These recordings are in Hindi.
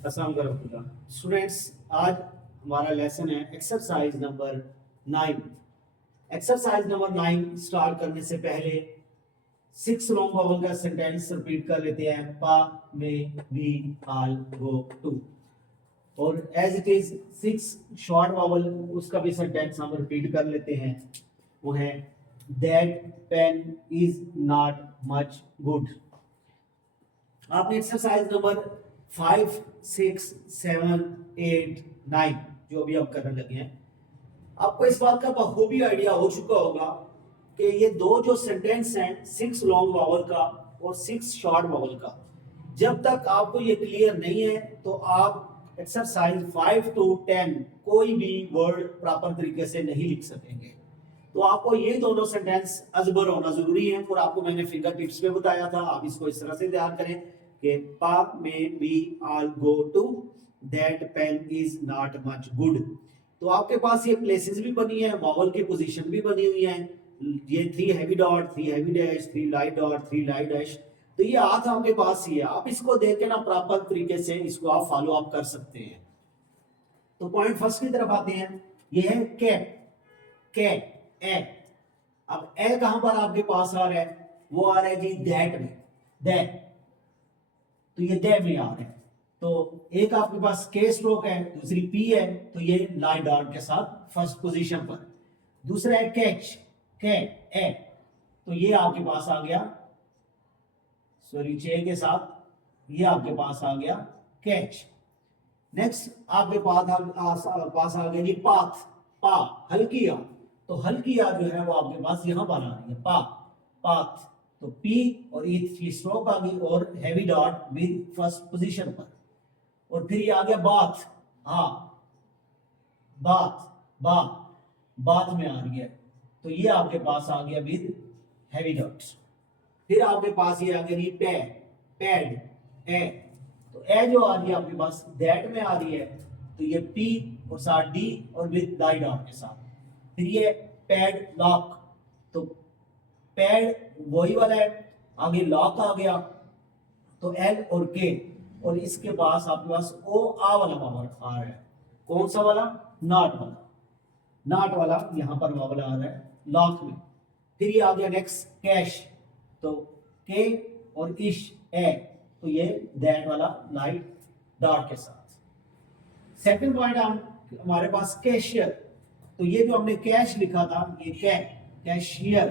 अस्सलाम वालेकुम स्टूडेंट्स। आज हमारा लेसन है exercise number 9। Exercise number 9 start करने से पहले 6 लॉन्ग वावल का सेंटेंस रिपीट कर लेते हैं। Pa may we all go too. और as it is 6 short vowel उसका भी सेंटेंस हम रिपीट कर लेते हैं। वो है that pen is not much good. आपने एक्सरसाइज नंबर 5, 6, 7, 8, 9 जो अभी हम करने लगे हैं, आपको इस बात का बखूबी आइडिया हो चुका होगा कि ये दो जो सेंटेंस हैं 6 लॉन्ग वावल का और 6 शॉर्ट वावल का, जब तक आपको ये क्लियर नहीं है तो आप एक्सरसाइज 5 to 10 कोई भी वर्ड प्रॉपर तरीके से नहीं लिख सकेंगे। तो आपको ये दोनों सेंटेंस अजबर होना जरूरी है और आपको मैंने फिंगर टिप्स में बताया था, आप इसको इस तरह से ध्यान करें कि pa may we all go too, that pen is not much good. तो आपके पास ये प्लेसेस भी बनी है, वॉवल की पोजीशन भी बनी हुई है। ये 3 heavy dot, 3 heavy dash, 3 light dot, 3 light dash. तो ये हाथ आपके पास ही है, आप इसको देख के ना प्रॉपर तरीके से इसको आप फॉलो अप कर सकते हैं। तो पॉइंट फर्स्ट की तरफ आते हैं। ये है कैट, कैट ए। अब ए कहां पर आपके पास आ रहा है? वो आ रहा है जी दैट में, दैट। तो ये दैट में आ रहा है। तो एक आपके पास के स्ट्रोक है, दूसरी पी है, तो ये लाइट डॉट के साथ फर्स्ट पोजीशन पर। दूसरा है कैच, कैट ए, तो ये आपके पास आ गया, सॉरी चे के साथ, ये आपके पास आ गया कैच। नेक्स्ट आपके पास आ गया जी पाथ, पा हल्की आ। तो हल्की आ जो है वो आपके पास यहां पर आ रही है, पा पाथ। तो पी और ई की स्ट्रोक आ गई और heavy dot with first position पर। और फिर ये आ गया बाथ, हा बाथ, बा बाथ में आ रही है, तो ये आपके पास आ गया विद हैवी डॉट्स। फिर आपके पास ये आ गया जी पैड, पैड ए। तो ए जो आ रही है आपके पास दैट में आ रही है, तो ये पी और साथ डी और विद लाइट डॉट के साथ। फिर ये पैड लॉक, तो पैड वही वाला है, आगे लॉक आ गया, तो एल और के। और इसके पास आपके पास ओ आ वाला पावर आ रहा है। कौन सा वाला? नॉट वाला, नॉट वाला यहां पर वावल आ रहा है लॉक में। फिर ये आ गया नेक्स्ट कैश, तो के और इश ए, तो ये दैट वाला लाइट डॉट के साथ। सेकंड पॉइंट हमारे पास कैशियर, तो ये जो हमने कैश लिखा था ये कैशियर,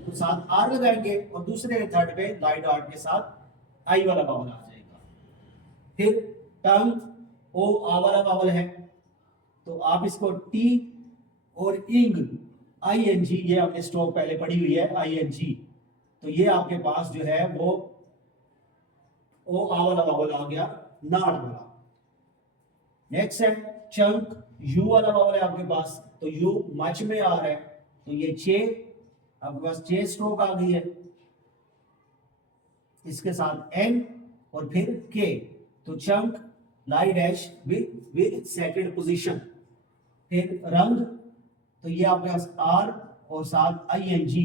तो साथ आर लगाएंगे और दूसरे थर्ड पे लाइट डॉट के साथ आई वाला बावल आ जाएगा। फिर टंग, ओ आ वाला बावल है, तो आप इसको टी और इंग, आई एन जी, ये हमने स्ट्रोक पहले पढ़ी हुई है आई एन जी, तो ये आपके पास जो है वो ओ आ वाला बावल आ गया नॉट वाला। नेक्स्ट है चंक, यू वाला बावल है आपके पास, तो यू मच में आ रहा है, तो ये चे आपके पास चे स्ट्रोक आ गई है, इसके साथ एन और फिर के, तो chunk light dash with second position. फिर रंग, तो ये आपके पास आर और साथ आई एन जी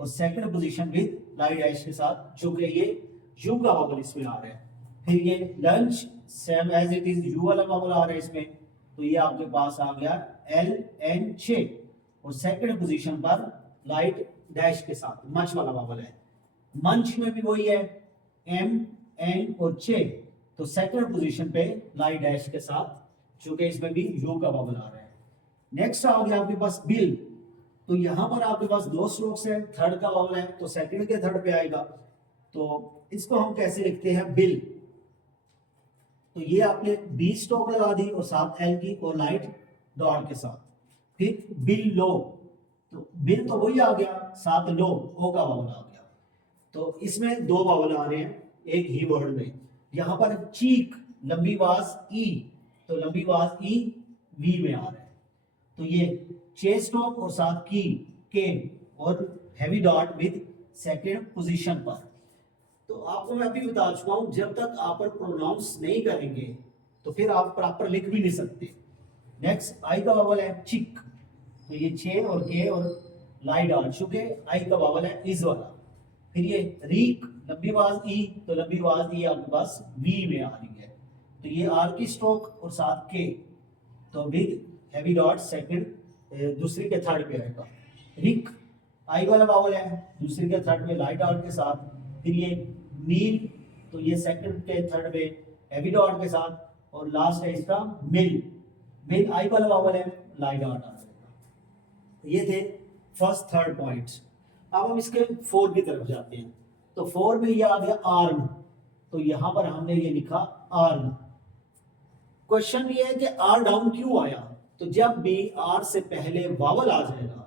और second position with light dash के साथ, जो कि ये यू का बबल इसमें आ रहा है। फिर ये lunch, same as it is U वाला बबल आ रहा है इसमें, तो ये आपके पास आ गया एल एन छे और सेकंड पोजीशन पर लाइट डैश के साथ मंच वाला बबल है। मंच में भी वही है, एम एन और छे, तो सेकंड पोजीशन पे लाइट डैश के साथ, चूंकि इसमें भी यू का बबल आ रहा है। नेक्स्ट आ गया आपके पास बिल, तो यहां पर आपके पास 2 स्ट्रोक्स है, थर्ड का बबल है, तो सेकंड के थर्ड पे आएगा। तो इसको हम कैसे लिखते हैं? बिल, तो ये आपने बी स्ट्रोक लगा दी और साथ एल की और लाइट डॉट के साथ। फिर बिल लो, तो बिल तो वही आ गया, साथ लो ओ का बबल आ गया। तो इसमें 2 बबल आ रहे हैं एक ही वर्ड में। यहां पर चीक, लंबी आवाज ई, तो लंबी आवाज ई वी में आ रहा है, तो ये चे स्ट्रोक और साथ की के और heavy dot with second position पर। तो आपको मैं अभी बता चुका हूं, जब तक आप प्रोनाउंस नहीं करेंगे तो फिर आप प्रॉपर लिख भी नहीं सकते। नेक्स्ट आई का बबल है चिक, तो ये छे और के और लाई डॉट, चूंकि आई का बबल है इज वाला। फिर ये रीक, लंबी आवाज ई, तो लंबी आवाज ई आपके पास वी में आ रही है, तो ये आर की स्ट्रोक और साथ के, तो विद हैवी डॉट सेकंड दूसरी के थर्ड पे आएगा। रिक आई वाला वावल है, दूसरी के थर्ड पे लाइट डॉट के साथ। फिर ये मील, तो ये सेकंड के थर्ड पे हैवी डॉट के साथ। और लास्ट है इसका मिल, मिल आई वाला वावल है, लाइट डॉट आ जाएगा। ये थे फर्स्ट थर्ड पॉइंट्स। अब हम इसके फोर की तरफ जाते हैं। तो फोर में ये आ गया आर्म, तो यहां पर हमने ये लिखा आर्म। क्वेश्चन ये है कि आर डाउन क्यों आया? तो जब भी आर से पहले वावल आ जाएगा,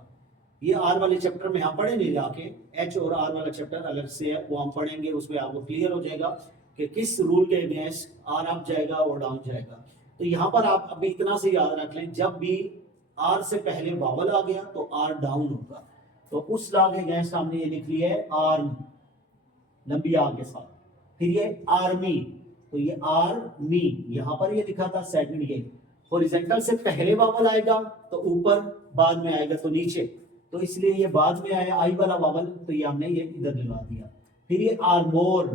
ये आर वाले चैप्टर में हम पढ़ेंगे जाके, एच और आर वाला चैप्टर अलग से है, वो हम पढ़ेंगे, उसमें आपको क्लियर हो जाएगा कि किस रूल के अगेंस्ट आर अप जाएगा और डाउन जाएगा। तो यहां पर आप अभी इतना से याद रख लें, जब भी आर से पहले वावल आ गया तो आर डाउन होगा। तो उस लॉ के अगेंस्ट हमने ये लिख लिया है आर्म, लंबी आर के साथ। फिर ये आर्मी, तो ये आर्मी यहां पर ये लिखा था सेकंड, ये हॉरिजॉन्टल से पहले वावल आएगा तो ऊपर, बाद में आएगा तो नीचे, तो इसलिए ये बाद में आया आई वाला वावल, तो ये हमने ये इधर लगा दिया। फिर ये आर्मोर,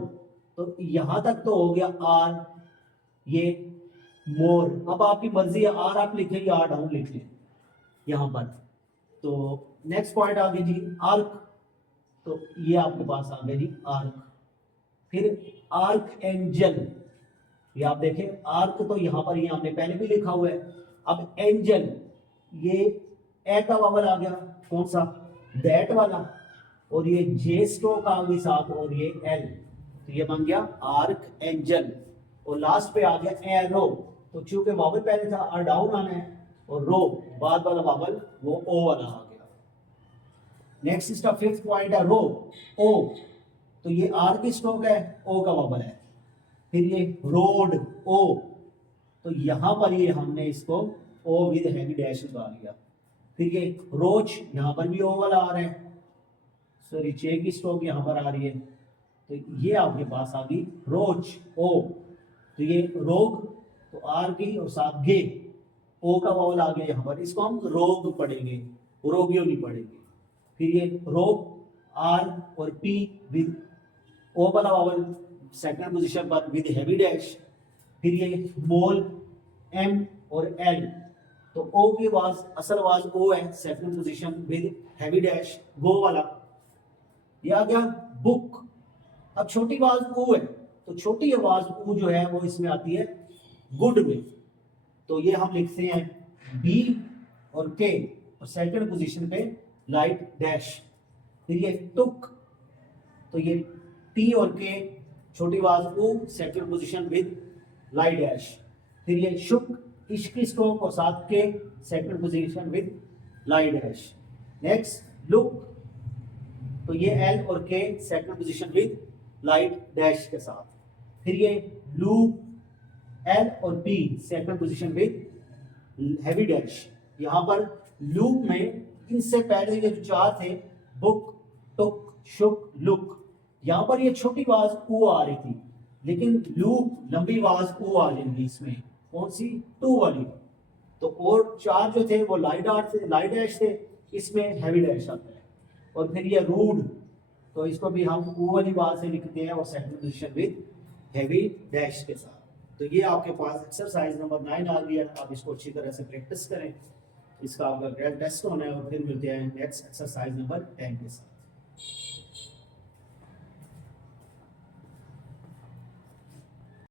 तो यहां तक तो हो गया आर, ये मोर। अब आपकी मर्जी है, आर आप लिखें या आर डाउन लिख लें यहां पर। तो नेक्स्ट पॉइंट आ गया जी आर्क, तो ये आपके पास आ गया जी आर्क। फिर आर्क एंजल, ये आप देखें आर्क, तो यहां पर ये हमने पहले भी लिखा हुआ है। अब एंजल, ये ए का वावल आ गया, कौन सा, दैट वाला, और ये जे स्ट्रोक आ गई साथ, और ये एल, तो ये बन गया आर्क एंजल। और लास्ट पे आ गया एरो, तो चूंकि वावल पहले था आर डाउन आना है, और रो बाद वाला वावल वो ओ वाला आ गया। नेक्स्ट इसका फिफ्थ पॉइंट है रो, ओ, तो ये आर की स्ट्रोक है, ओ का वावल है। फिर ये रोड, ओ, तो यहां पर ये हमने इसको ओ विद हैवी डैश लगा लिया। फिर ये रोच, यहां पर भी ओ वाला आ रहा है, सॉरी चे की स्ट्रोक यहां पर आ रही है, तो ये आपके पास आ गई रोच, ओ। तो ये रोग, तो आर की और साथ गे, ओ का वावल आ गया यहां पर, इसको हम रोग पढ़ेंगे, रोगियों नहीं पढ़ेंगे। फिर ये रोग, आर और पी विद ओ वाला वावल सेकंड पोजीशन पर विद हैवी डैश। फिर ये मोल, एम और एल, तो ओ की आवाज असल आवाज ओ है, second position with heavy dash, go वाला। ये आ गया बुक। अब छोटी आवाज ऊ है, तो छोटी आवाज ऊ जो है वो इसमें आती है गुड में, तो ये हम लिखते हैं बी और के, और सेकंड पोजीशन पे लाइट डैश। फिर ये टुक, तो ये टी और के, छोटी आवाज ऊ, second position with light dash. फिर ये शुक, इश्की स्ट्रोक और साथ के, second position with light dash. Next look, तो ये एल और के, second position with light dash के साथ। फिर ये लूप, एल और P, second position with heavy dash. यहां पर लूप में इनसे पहले ये जो चार थे, बुक, टुक, शुक, लुक, यहां पर ये छोटी आवाज ऊ आ रही थी, लेकिन लूप लंबी आवाज ऊ आ जाएगी इसमें, कौन सी, टू वाली। तो और चार जो थे वो लाइट डॉट थे, लाइट डैश थे, इसमें हैवी डैश आता है। और फिर ये रूड, तो इसको भी हम ऊ वाली आवाज से लिखते हैं, और second position with heavy dash के साथ। तो ये आपके पास एक्सरसाइज नंबर 9 आ गया। आप इसको अच्छी तरह से प्रैक्टिस करें, इसका आपका ग्रेड टेस्ट होना है, और फिर मिलते हैं नेक्स्ट एक्सरसाइज नंबर 10 के साथ।